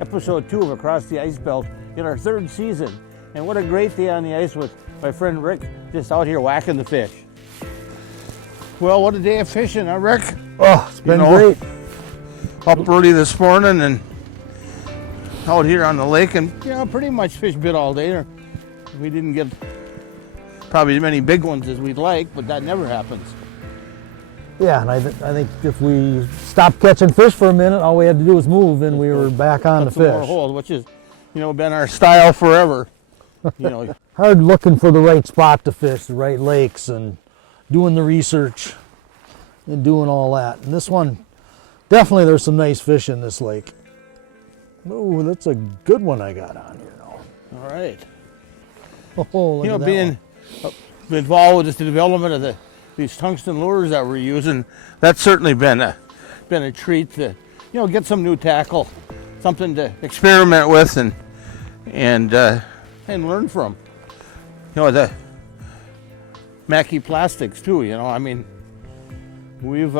episode 2 of Across the Ice Belt in our 3rd season. And what a great day on the ice with my friend Rick, just out here whacking the fish. Well, what a day of fishing, huh, Rick? Oh, it's been great. Up early this morning and out here on the lake, and pretty much fish bit all day. We didn't get probably as many big ones as we'd like, but that never happens. Yeah, and I think if we stopped catching fish for a minute, all we had to do was move, and we were back on the Some more fish. holes, which is, been our style forever. Hard looking for the right spot to fish, the right lakes, and doing the research and doing all that. And this one, definitely there's some nice fish in this lake. Oh, that's a good one I got on here now. All right. Oh, look at that Being involved with the development of these tungsten lures that we're using, that's certainly been a treat to get some new tackle, something to experiment with and learn from. The Mackie plastics too. We've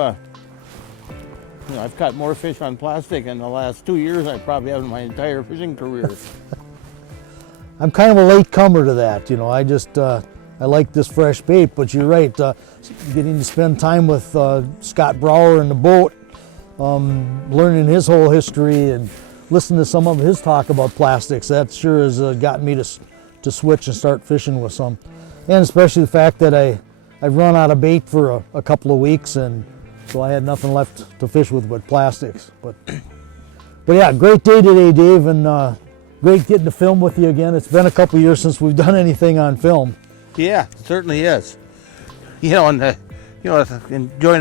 I've caught more fish on plastic in the last 2 years than I probably have in my entire fishing career. I'm kind of a late comer to that. I like this fresh bait, but you're right. Getting to spend time with Scott Brower in the boat, learning his whole history and listening to some of his talk about plastics, that sure has gotten me to switch and start fishing with some. And especially the fact that I've run out of bait for a couple of weeks, and so I had nothing left to fish with but plastics. But yeah, great day today, Dave, and great getting to film with you again. It's been a couple of years since we've done anything on film. Yeah, it certainly is. Enjoying the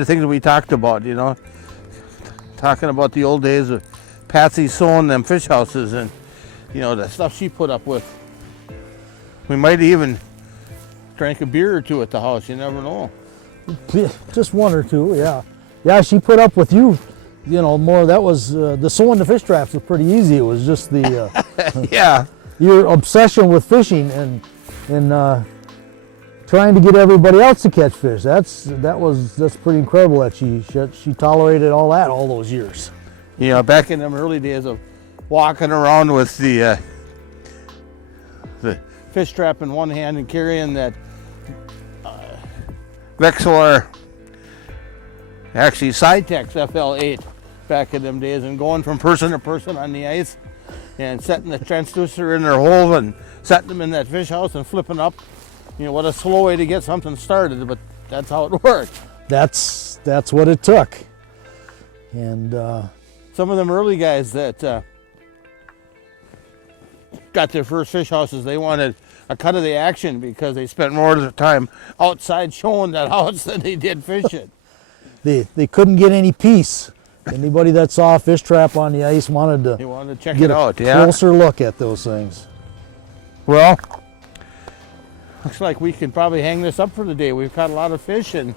things that we talked about, talking about the old days of Patsy sewing them fish houses and, the stuff she put up with. We might even drank a beer or two at the house, you never know. Just one or two, yeah. Yeah, she put up with you, more. That was, the sewing the fish traps was pretty easy. It was just the, yeah, your obsession with fishing and trying to get everybody else to catch fish. That's pretty incredible that she tolerated all that all those years. Back in them early days of walking around with the fish trap in one hand and carrying that Vexilar, actually Sidetex FL8 back in them days, and going from person to person on the ice and setting the transducer in their hole and setting them in that fish house and flipping up. What a slow way to get something started, but that's how it worked. That's what it took. And some of them early guys that got their first fish houses, they wanted a cut of the action because they spent more of their time outside showing that house than they did fishing. They couldn't get any peace. Anybody that saw a fish trap on the ice wanted to check get it out. a closer look at those things. Well, looks like we can probably hang this up for the day. We've caught a lot of fish and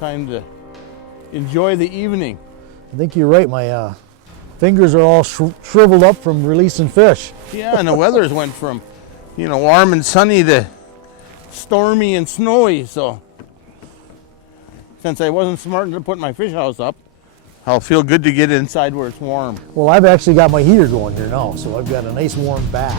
time to enjoy the evening. I think you're right. My fingers are all shriveled up from releasing fish. Yeah, and the weathers went from, warm and sunny to stormy and snowy. So since I wasn't smart enough to put my fish house up, I'll feel good to get inside where it's warm. Well, I've actually got my heater going here now, so I've got a nice warm back.